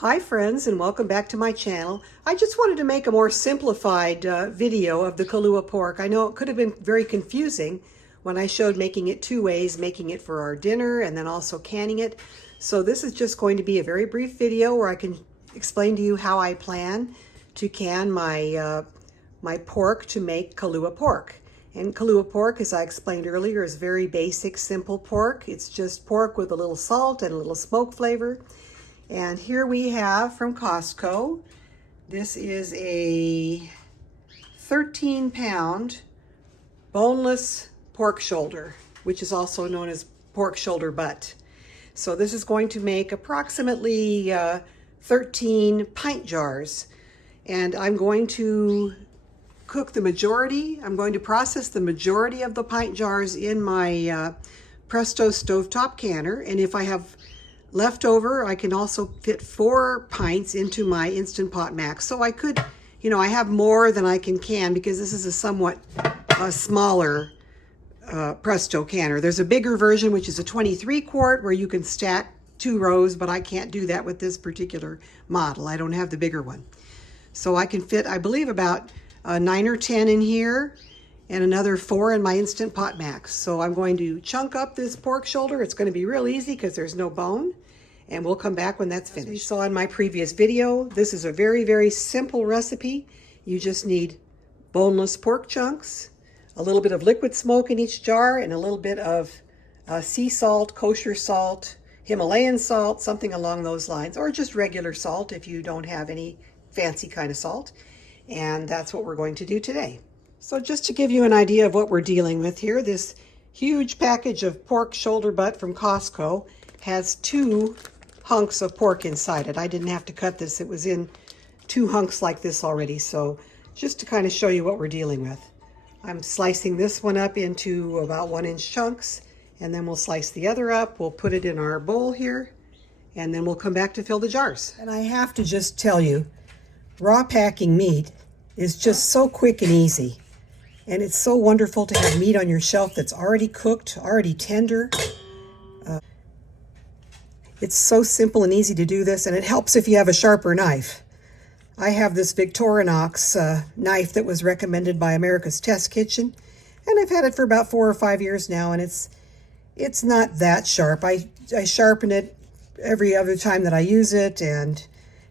Hi friends, and welcome back to my channel. I just wanted to make a more simplified video of the Kalua pork. I know it could have been very confusing when I showed making it two ways, making it for our dinner and then also canning it. So this is just going to be a very brief video where I can explain to you how I plan to can my pork to make Kalua pork. And Kalua pork, as I explained earlier, is very basic, simple pork. It's just pork with a little salt and a little smoke flavor. And here we have from Costco, this is a 13-pound boneless pork shoulder, which is also known as pork shoulder butt. So this is going to make approximately 13 pint jars. And I'm going to cook the majority, I'm going to process the majority of the pint jars in my Presto stovetop canner. And if I have leftover, I can also fit 4 pints into my Instant Pot Max. So I could, I have more than I can because this is a somewhat smaller Presto canner. There's a bigger version, which is a 23 quart, where you can stack 2 rows, but I can't do that with this particular model. I don't have the bigger one. So I can fit, I believe, about 9 or 10 in here, and another 4 in my Instant Pot Max. So I'm going to chunk up this pork shoulder. It's going to be real easy because there's no bone, and we'll come back when that's finished. As we saw in my previous video, this is a very, very simple recipe. You just need boneless pork chunks, a little bit of liquid smoke in each jar, and a little bit of sea salt, kosher salt, Himalayan salt, something along those lines, or just regular salt if you don't have any fancy kind of salt. And that's what we're going to do today. So just to give you an idea of what we're dealing with here, this huge package of pork shoulder butt from Costco has 2 hunks of pork inside it. I didn't have to cut this. It was in 2 hunks like this already. So just to kind of show you what we're dealing with. I'm slicing this one up into about 1-inch chunks, and then we'll slice the other up. We'll put it in our bowl here, and then we'll come back to fill the jars. And I have to just tell you, raw packing meat is just so quick and easy. And it's so wonderful to have meat on your shelf that's already cooked, already tender. It's so simple and easy to do this, and it helps if you have a sharper knife. I have this Victorinox knife that was recommended by America's Test Kitchen, and I've had it for about 4 or 5 years now, and it's not that sharp. I sharpen it every other time that I use it, and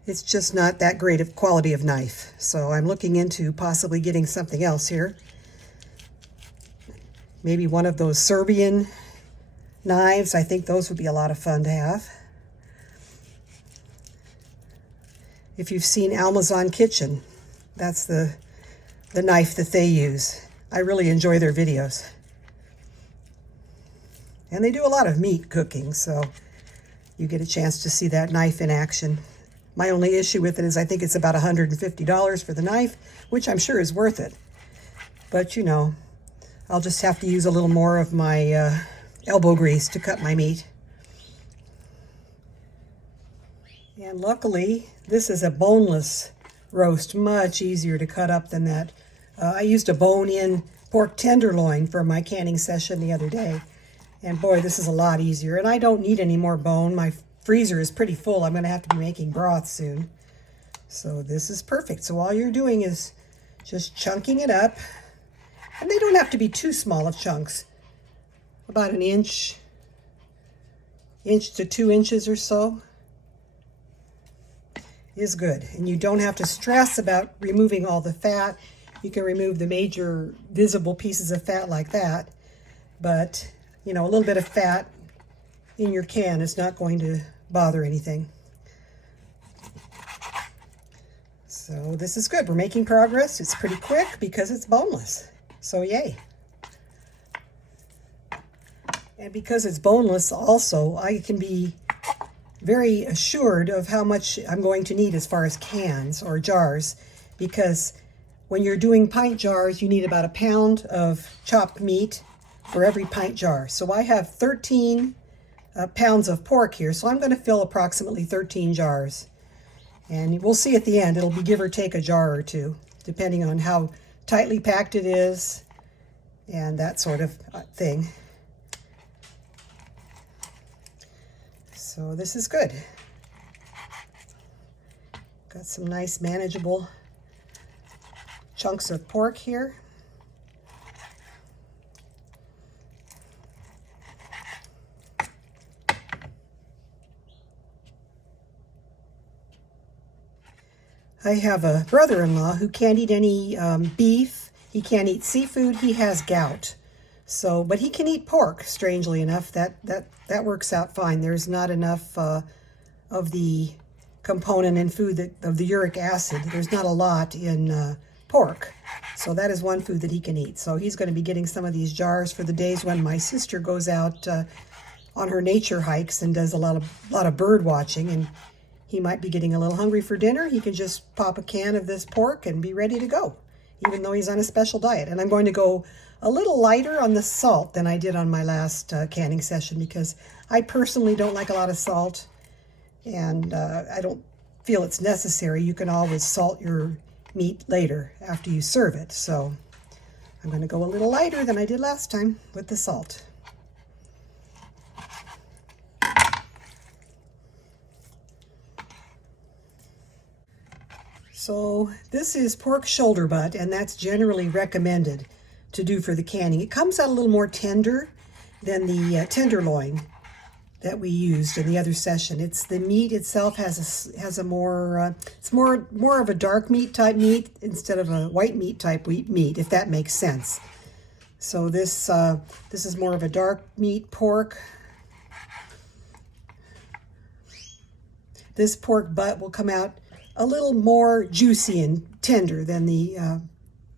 it's just not that great of quality of knife. So I'm looking into possibly getting something else here. Maybe one of those Serbian knives. I think those would be a lot of fun to have. If you've seen Amazon Kitchen, that's the knife that they use. I really enjoy their videos. And they do a lot of meat cooking, so you get a chance to see that knife in action. My only issue with it is I think it's about $150 for the knife, which I'm sure is worth it. But I'll just have to use a little more of my elbow grease to cut my meat. And luckily, this is a boneless roast, much easier to cut up than that. I used a bone-in pork tenderloin for my canning session the other day. And boy, this is a lot easier. And I don't need any more bone. My freezer is pretty full. I'm going to have to be making broth soon. So this is perfect. So all you're doing is just chunking it up. And they don't have to be too small of chunks. About an inch to 2 inches or so is good. And you don't have to stress about removing all the fat. You can remove the major visible pieces of fat like that. But, a little bit of fat in your can is not going to bother anything. So this is good. We're making progress. It's pretty quick because it's boneless. So yay. And because it's boneless also, I can be very assured of how much I'm going to need as far as cans or jars, because when you're doing pint jars, you need about 1 pound of chopped meat for every pint jar. So I have 13 pounds of pork here, so I'm going to fill approximately 13 jars. And we'll see at the end, it'll be give or take a jar or 2, depending on how tightly packed it is and that sort of thing. So this is good. Got some nice manageable chunks of pork here. I have a brother-in-law who can't eat any beef. He can't eat seafood. He has gout. So, but he can eat pork, strangely enough. That works out fine. There's not enough of the component in food of the uric acid. There's not a lot in pork. So that is one food that he can eat. So he's going to be getting some of these jars for the days when my sister goes out on her nature hikes and does a lot of bird watching, and he might be getting a little hungry for dinner. He can just pop a can of this pork and be ready to go, even though he's on a special diet. And I'm going to go a little lighter on the salt than I did on my last canning session, because I personally don't like a lot of salt, and I don't feel it's necessary. You can always salt your meat later after you serve it. So I'm going to go a little lighter than I did last time with the salt. So this is pork shoulder butt, and that's generally recommended to do for the canning. It comes out a little more tender than the tenderloin that we used in the other session. It's the meat itself has a more it's more of a dark meat type meat instead of a white meat type meat, if that makes sense. So this is more of a dark meat pork. This pork butt will come out a little more juicy and tender than the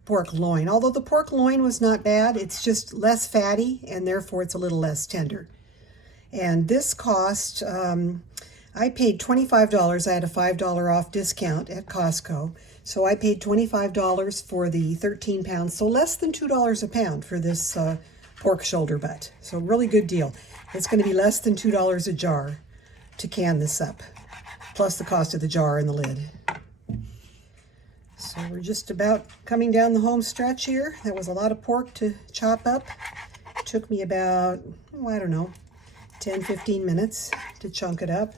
pork loin. Although the pork loin was not bad, it's just less fatty, and therefore it's a little less tender. And this cost, I paid $25. I had a $5 off discount at Costco. So I paid $25 for the 13 pounds, so less than $2 a pound for this pork shoulder butt. So really good deal. It's going to be less than $2 a jar to can this up, plus the cost of the jar and the lid. So we're just about coming down the home stretch here. That was a lot of pork to chop up. It took me about, I don't know, 10-15 minutes to chunk it up.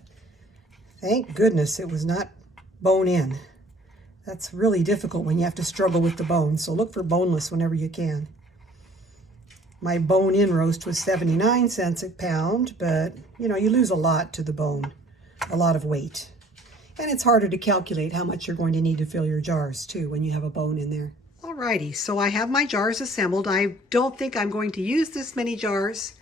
Thank goodness it was not bone in. That's really difficult when you have to struggle with the bone, so look for boneless whenever you can. My bone in roast was 79 cents a pound, but you know, you lose a lot to the bone, a lot of weight. And it's harder to calculate how much you're going to need to fill your jars too when you have a bone in there. Alrighty, so I have my jars assembled. I don't think I'm going to use this many jars,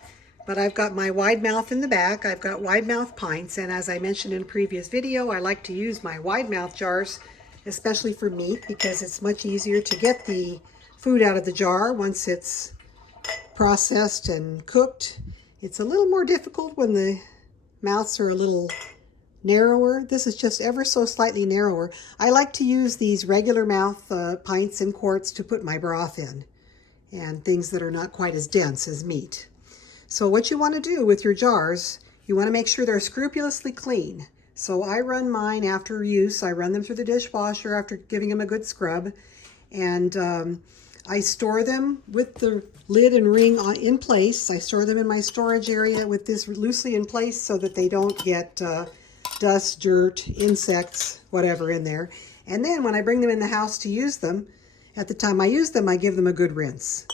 but I've got my wide mouth in the back. I've got wide mouth pints, and as I mentioned in a previous video, I like to use my wide mouth jars, especially for meat, because it's much easier to get the food out of the jar once it's processed and cooked. It's a little more difficult when the mouths are a little narrower. This is just ever so slightly narrower. I like to use these regular mouth pints and quarts to put my broth in, and things that are not quite as dense as meat. So what you want to do with your jars, you want to make sure they're scrupulously clean. So I run mine after use. I run them through the dishwasher after giving them a good scrub, and I store them with the lid and ring in place. I store them in my storage area with this loosely in place so that they don't get dust, dirt, insects, whatever in there. And then when I bring them in the house to use them, at the time I use them, I give them a good rinse.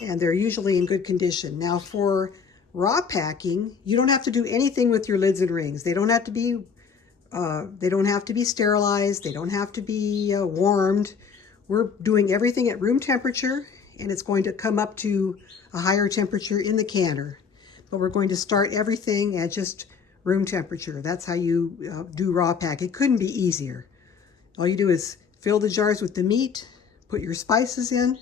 And they're usually in good condition. Now for raw packing, you don't have to do anything with your lids and rings. They don't have to be sterilized. They don't have to be warmed. We're doing everything at room temperature, and it's going to come up to a higher temperature in the canner. But we're going to start everything at just room temperature. That's how you do raw pack. It couldn't be easier. All you do is fill the jars with the meat, put your spices in,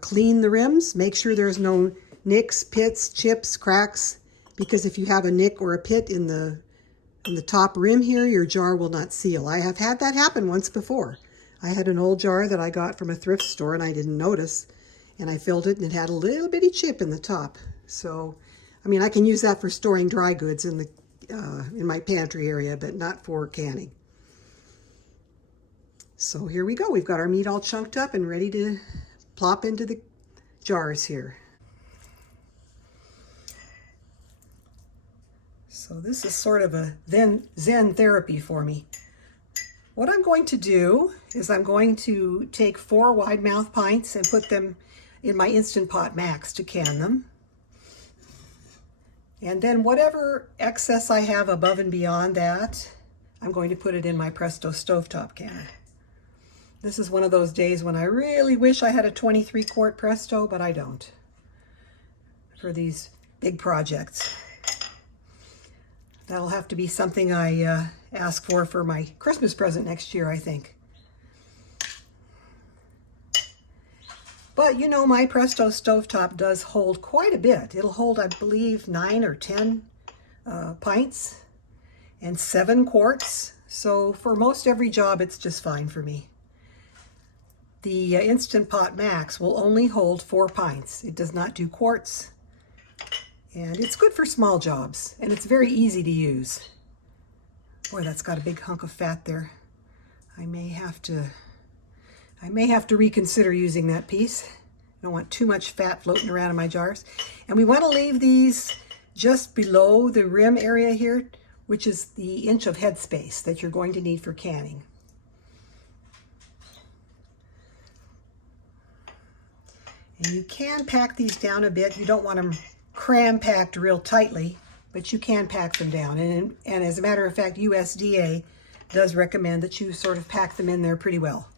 clean the rims, make sure there's no nicks, pits, chips, cracks, because if you have a nick or a pit in the top rim here, your jar will not seal. I have had that happen once before. I had an old jar that I got from a thrift store and I didn't notice, and I filled it and it had a little bitty chip in the top. So, I mean, I can use that for storing dry goods in my pantry area, but not for canning. So here we go. We've got our meat all chunked up and ready to plop into the jars here. So this is sort of a Zen therapy for me. What I'm going to do is I'm going to take 4 wide mouth pints and put them in my Instant Pot Max to can them. And then whatever excess I have above and beyond that, I'm going to put it in my Presto stovetop canner. This is one of those days when I really wish I had a 23 quart Presto, but I don't for these big projects. That'll have to be something I ask for my Christmas present next year, I think. But you know, my Presto stovetop does hold quite a bit. It'll hold, I believe, 9 or 10 pints and 7 quarts. So for most every job, it's just fine for me. The Instant Pot Max will only hold 4 pints. It does not do quarts. And it's good for small jobs, and it's very easy to use. Boy, that's got a big hunk of fat there. I may have to reconsider using that piece. I don't want too much fat floating around in my jars. And we want to leave these just below the rim area here, which is the inch of headspace that you're going to need for canning. And you can pack these down a bit. You don't want them cram-packed real tightly, but you can pack them down. And as a matter of fact, USDA does recommend that you sort of pack them in there pretty well.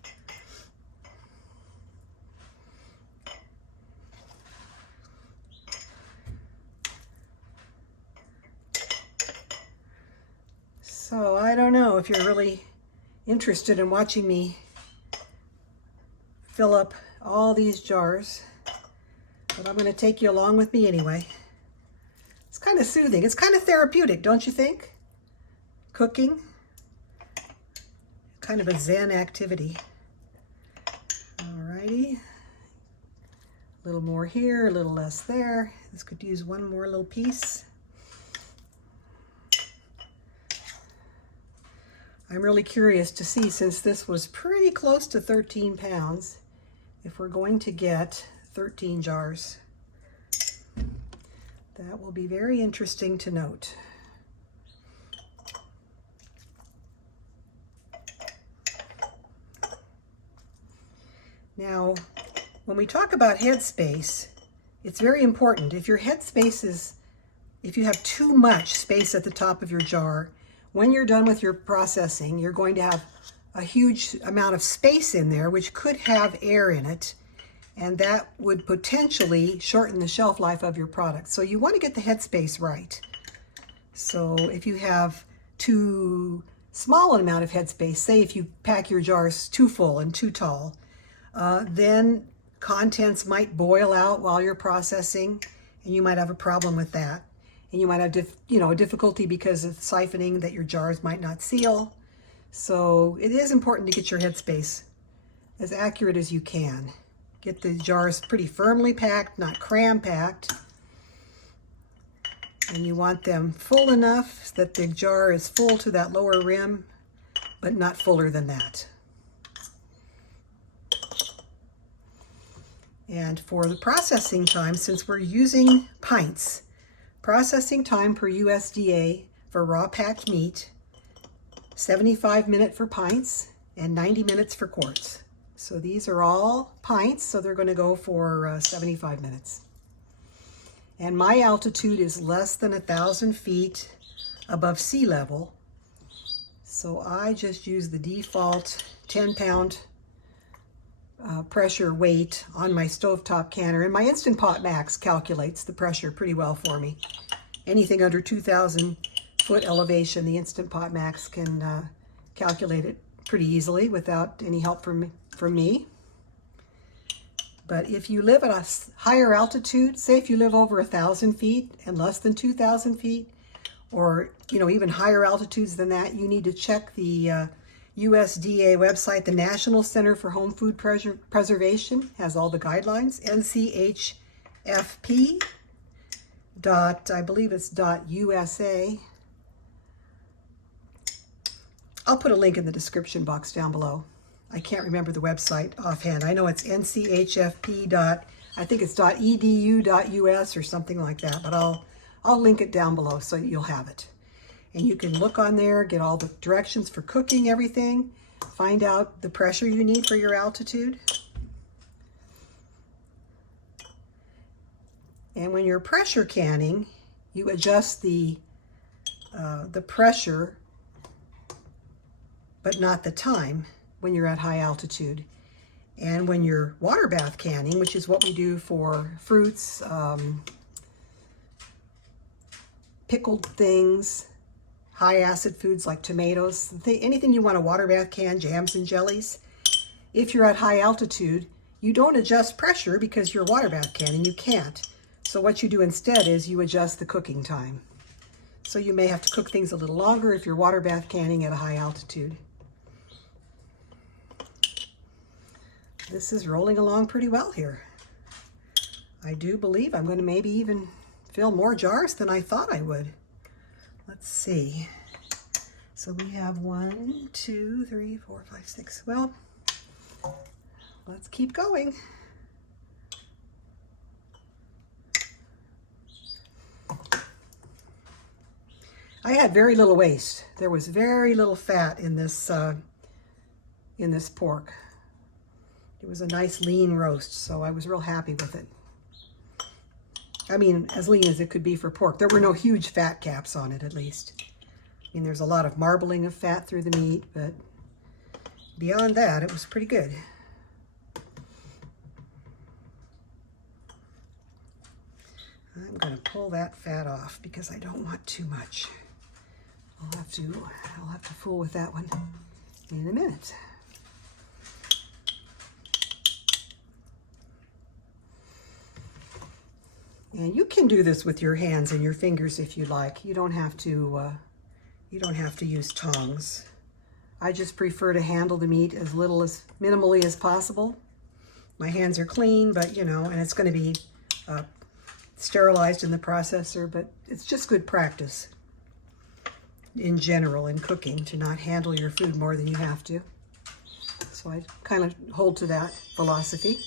So I don't know if you're really interested in watching me fill up all these jars, but I'm going to take you along with me anyway. It's kind of soothing. It's kind of therapeutic, don't you think? Cooking. Kind of a Zen activity. Alrighty. A little more here, a little less there. This could use one more little piece. I'm really curious to see, since this was pretty close to 13 pounds, if we're going to get 13 jars. That will be very interesting to note. Now, when we talk about headspace, it's very important. If your headspace is, if you have too much space at the top of your jar, when you're done with your processing, you're going to have a huge amount of space in there, which could have air in it, and that would potentially shorten the shelf life of your product. So you want to get the headspace right. So if you have too small an amount of headspace, say if you pack your jars too full and too tall, then contents might boil out while you're processing, and you might have a problem with that. And you might have a difficulty because of siphoning, that your jars might not seal. So it is important to get your headspace as accurate as you can. Get the jars pretty firmly packed, not cram-packed. And you want them full enough that the jar is full to that lower rim, but not fuller than that. And for the processing time, since we're using pints, processing time per USDA for raw packed meat, 75 minutes for pints and 90 minutes for quarts. So these are all pints, so they're going to go for 75 minutes. And my altitude is less than 1,000 feet above sea level. So I just use the default 10-pound pressure weight on my stovetop canner, and my Instant Pot Max calculates the pressure pretty well for me. Anything under 2,000 foot elevation, the Instant Pot Max can calculate it pretty easily without any help from me. But if you live at a higher altitude, say if you live over 1,000 feet and less than 2,000 feet, or even higher altitudes than that, you need to check the USDA website. The National Center for Home Food Preservation has all the guidelines. NCHFP I believe it's .USA. I'll put a link in the description box down below. I can't remember the website offhand. I know it's NCHFP I think it's .edu.us or something like that, but I'll link it down below so you'll have it. And you can look on there, get all the directions for cooking everything. Find out the pressure you need for your altitude. And when you're pressure canning, you adjust the pressure, but not the time when you're at high altitude. And when you're water bath canning, which is what we do for fruits, pickled things, high acid foods like tomatoes, anything you want to water bath can, jams and jellies. If you're at high altitude, you don't adjust pressure because you're water bath canning, you can't. So what you do instead is you adjust the cooking time. So you may have to cook things a little longer if you're water bath canning at a high altitude. This is rolling along pretty well here. I do believe I'm going to maybe even fill more jars than I thought I would. Let's see. So we have 1, 2, 3, 4, 5, 6. Well, let's keep going. I had very little waste. There was very little fat in this pork. It was a nice lean roast, so I was real happy with it. I mean, as lean as it could be for pork. There were no huge fat caps on it, at least. I mean, there's a lot of marbling of fat through the meat, but beyond that, it was pretty good. I'm going to pull that fat off because I don't want too much. I'll have to fool with that one in a minute. And you can do this with your hands and your fingers if you like. You don't have to use tongs. I just prefer to handle the meat as minimally as possible. My hands are clean, but and it's going to be sterilized in the processor, but it's just good practice in general in cooking to not handle your food more than you have to. So I kind of hold to that philosophy.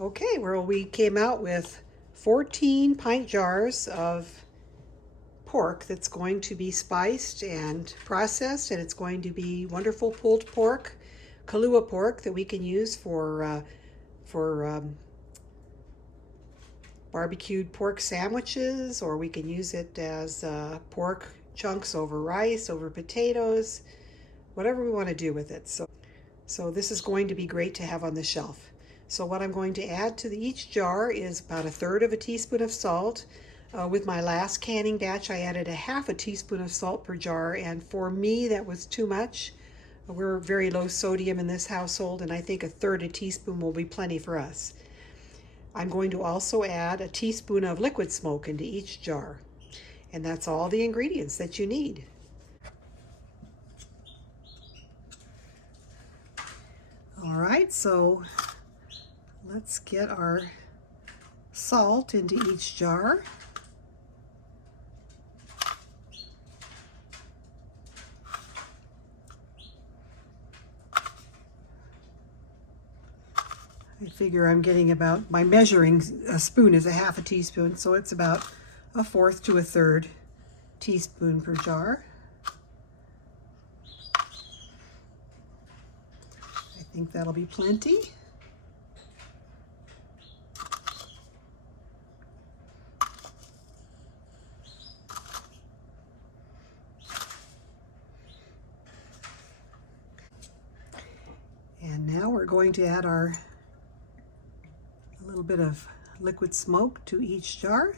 Okay, well, we came out with 14 pint jars of pork that's going to be spiced and processed, and it's going to be wonderful pulled pork, Kalua pork that we can use for barbecued pork sandwiches, or we can use it as pork chunks over rice, over potatoes, whatever we want to do with it. So this is going to be great to have on the shelf. So what I'm going to add to each jar is about 1/3 teaspoon of salt. With my last canning batch, I added 1/2 teaspoon of salt per jar, and for me that was too much. We're very low sodium in this household, and I think 1/3 teaspoon will be plenty for us. I'm going to also add a teaspoon of liquid smoke into each jar, and that's all the ingredients that you need. All right, so let's get our salt into each jar. I figure I'm getting about, my measuring spoon is 1/2 teaspoon, so it's about 1/4 to 1/3 teaspoon per jar. I think that'll be plenty. And now we're going to add a little bit of liquid smoke to each jar.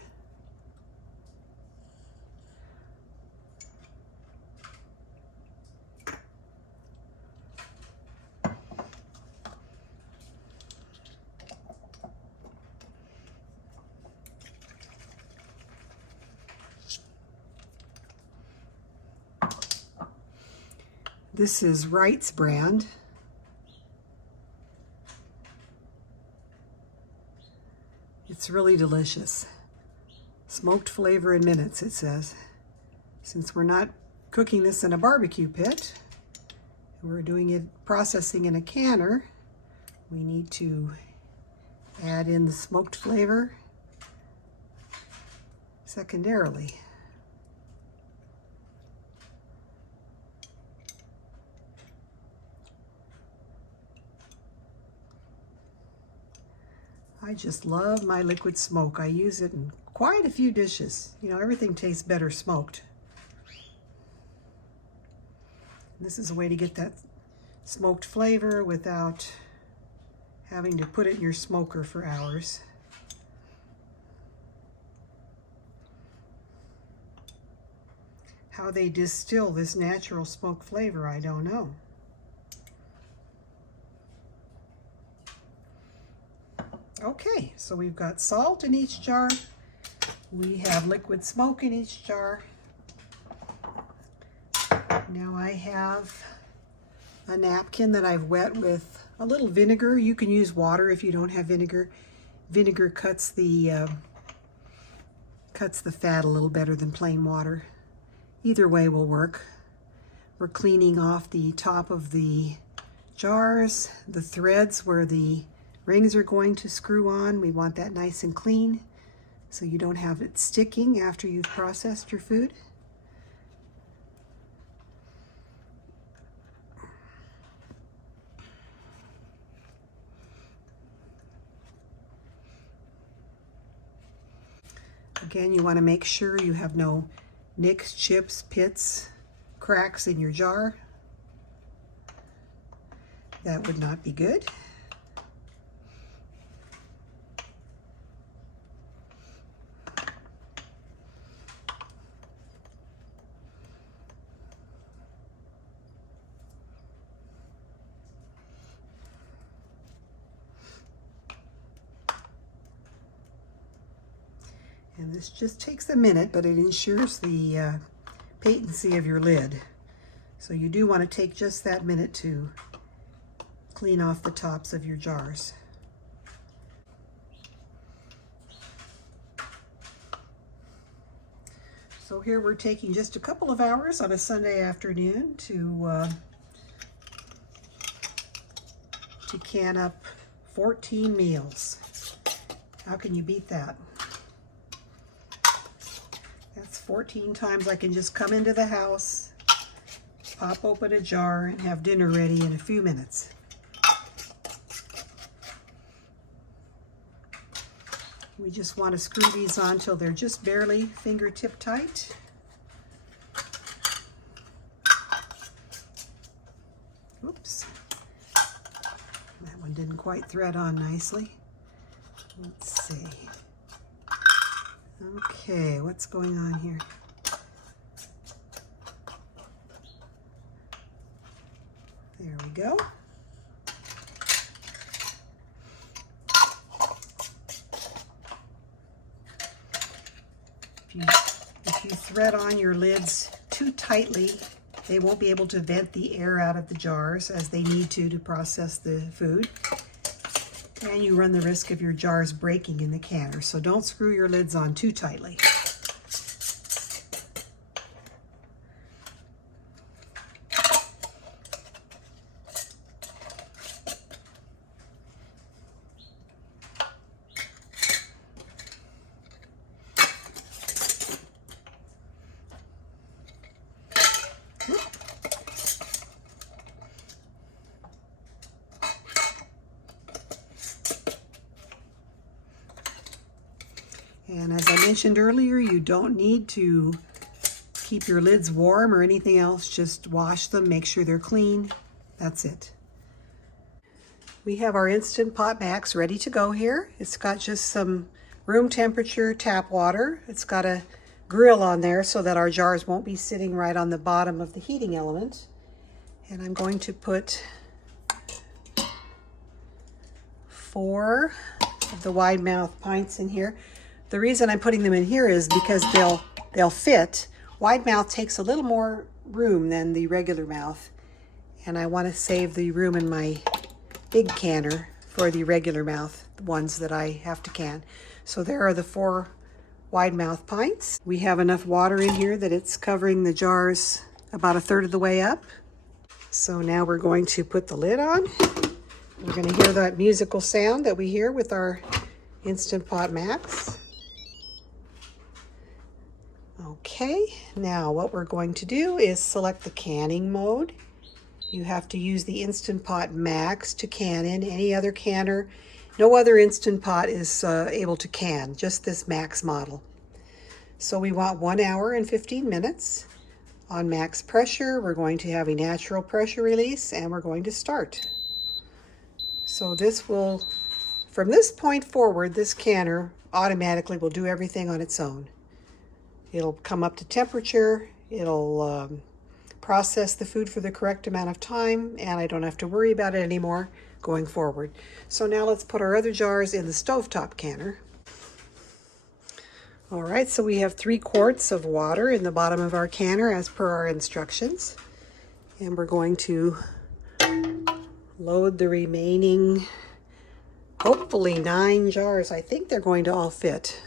This is Wright's brand. It's really delicious. Smoked flavor in minutes, it says. Since we're not cooking this in a barbecue pit, we're doing it processing in a canner, we need to add in the smoked flavor secondarily. I just love my liquid smoke. I use it in quite a few dishes. You know, everything tastes better smoked. This is a way to get that smoked flavor without having to put it in your smoker for hours. How they distill this natural smoke flavor, I don't know. Okay, so we've got salt in each jar. We have liquid smoke in each jar. Now I have a napkin that I've wet with a little vinegar. You can use water if you don't have vinegar. Vinegar cuts the fat a little better than plain water. Either way will work. We're cleaning off the top of the jars, the threads where the rings are going to screw on. We want that nice and clean so you don't have it sticking after you've processed your food. Again, you want to make sure you have no nicks, chips, pits, cracks in your jar. That would not be good. And this just takes a minute, but it ensures the patency of your lid. So you do want to take just that minute to clean off the tops of your jars. So here we're taking just a couple of hours on a Sunday afternoon to can up 14 meals. How can you beat that? That's 14 times I can just come into the house, pop open a jar, and have dinner ready in a few minutes. We just want to screw these on till they're just barely fingertip tight. Oops. That one didn't quite thread on nicely. Let's see. Okay, what's going on here? There we go. If you thread on your lids too tightly, they won't be able to vent the air out of the jars as they need to process the food. And you run the risk of your jars breaking in the canner. So don't screw your lids on too tightly. And as I mentioned earlier, you don't need to keep your lids warm or anything else. Just wash them, make sure they're clean. That's it. We have our Instant Pot Max ready to go here. It's got just some room temperature tap water. It's got a grill on there so that our jars won't be sitting right on the bottom of the heating element. And I'm going to put 4 of the wide mouth pints in here. The reason I'm putting them in here is because they'll fit. Wide mouth takes a little more room than the regular mouth, and I want to save the room in my big canner for the regular mouth, the ones that I have to can. So there are the 4 wide mouth pints. We have enough water in here that it's covering the jars about 1/3 of the way up. So now we're going to put the lid on. We're going to hear that musical sound that we hear with our Instant Pot Max. Okay, now what we're going to do is select the canning mode. You have to use the Instant Pot Max to can in. Any other canner, no other Instant Pot is able to can, just this Max model. So we want 1 hour and 15 minutes. On max pressure, we're going to have a natural pressure release, and we're going to start. So this will, from this point forward, this canner automatically will do everything on its own. It'll come up to temperature, it'll process the food for the correct amount of time, and I don't have to worry about it anymore going forward. So now let's put our other jars in the stovetop canner. All right, so we have 3 quarts of water in the bottom of our canner as per our instructions. And we're going to load the remaining, hopefully 9 jars. I think they're going to all fit.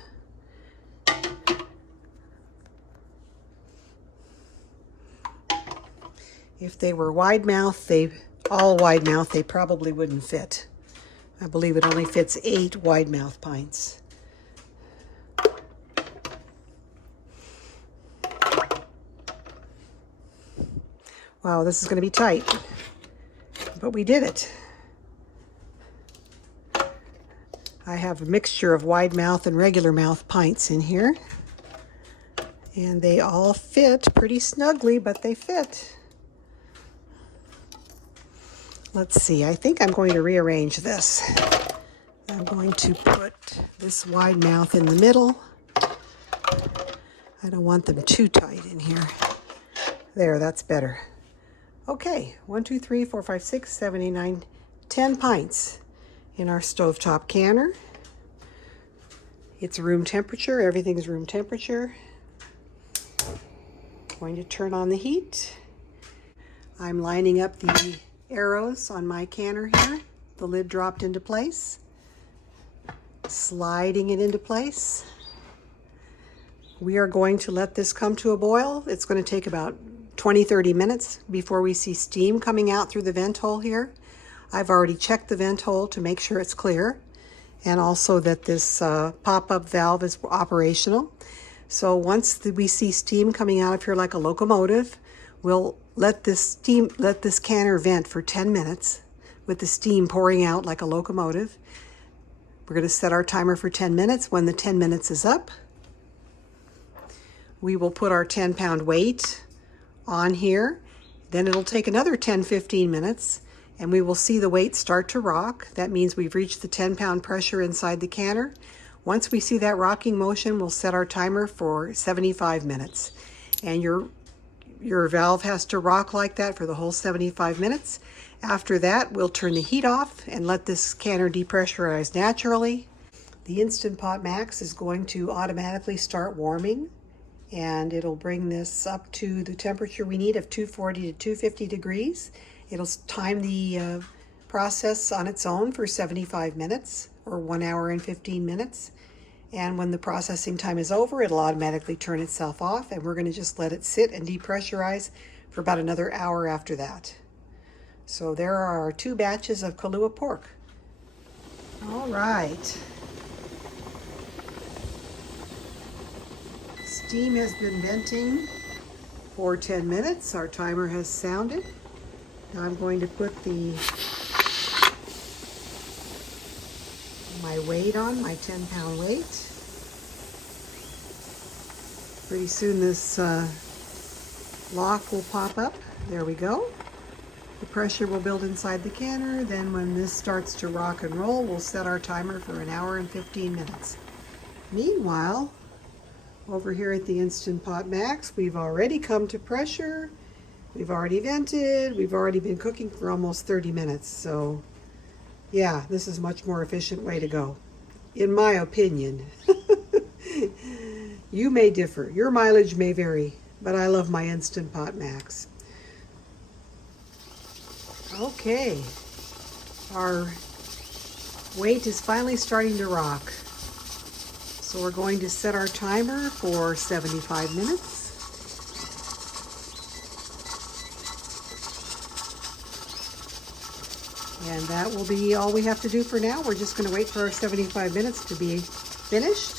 If they were wide mouth, they probably wouldn't fit. I believe it only fits 8 wide mouth pints. Wow, this is going to be tight, but we did it. I have a mixture of wide mouth and regular mouth pints in here, and they all fit pretty snugly, but they fit. Let's see, I think I'm going to rearrange this. I'm going to put this wide mouth in the middle. I don't want them too tight in here. There, that's better. Okay, 1, 2, 3, 4, 5, 6, 7, 8, 9, 10 pints in our stovetop canner. It's room temperature, everything's room temperature. Going to turn on the heat. I'm lining up the arrows on my canner here. The lid dropped into place. Sliding it into place. We are going to let this come to a boil. It's going to take about 20-30 minutes before we see steam coming out through the vent hole here. I've already checked the vent hole to make sure it's clear, and also that this pop-up valve is operational. So once we see steam coming out of here like a locomotive, we'll let this canner vent for 10 minutes with the steam pouring out like a locomotive. We're going to set our timer for 10 minutes. When the 10 minutes is up, we will put our 10-pound weight on here. Then it'll take another 10-15 minutes, and we will see the weight start to rock. That means we've reached the 10-pound pressure inside the canner. Once we see that rocking motion, we'll set our timer for 75 minutes. And your valve has to rock like that for the whole 75 minutes. After that, we'll turn the heat off and let this canner depressurize naturally. The Instant Pot Max is going to automatically start warming, and it'll bring this up to the temperature we need of 240 to 250 degrees. It'll time the process on its own for 75 minutes or 1 hour and 15 minutes. And when the processing time is over, it'll automatically turn itself off, and we're going to just let it sit and depressurize for about another hour after that. So there are our 2 batches of Kalua pork. All right. Steam has been venting for 10 minutes. Our timer has sounded. Now I'm going to put my weight on, my 10-pound weight. Pretty soon this lock will pop up. There we go. The pressure will build inside the canner. Then when this starts to rock and roll, we'll set our timer for 1 hour and 15 minutes. Meanwhile, over here at the Instant Pot Max, we've already come to pressure. We've already vented. We've already been cooking for almost 30 minutes. So yeah, this is a much more efficient way to go, in my opinion. You may differ. Your mileage may vary, but I love my Instant Pot Max. Okay, our weight is finally starting to rock. So we're going to set our timer for 75 minutes. And that will be all we have to do for now. We're just going to wait for our 75 minutes to be finished.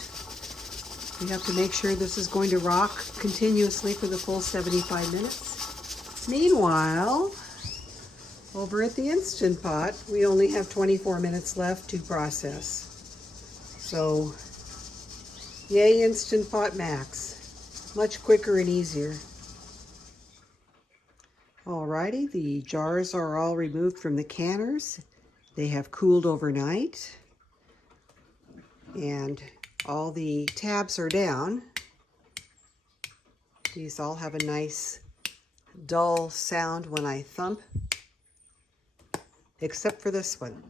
We have to make sure this is going to rock continuously for the full 75 minutes. Meanwhile, over at the Instant Pot, we only have 24 minutes left to process. So, yay Instant Pot Max. Much quicker and easier. Alrighty, the jars are all removed from the canners. They have cooled overnight. And all the tabs are down. These all have a nice dull sound when I thump, except for this one.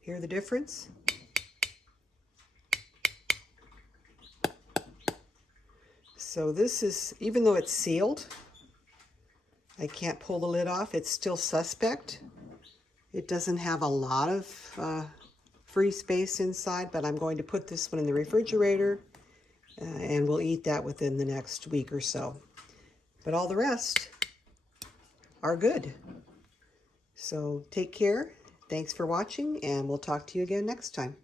Hear the difference? So this is, even though it's sealed, I can't pull the lid off, it's still suspect. It doesn't have a lot of free space inside, but I'm going to put this one in the refrigerator and we'll eat that within the next week or so. But all the rest are good. So take care. Thanks for watching, and we'll talk to you again next time.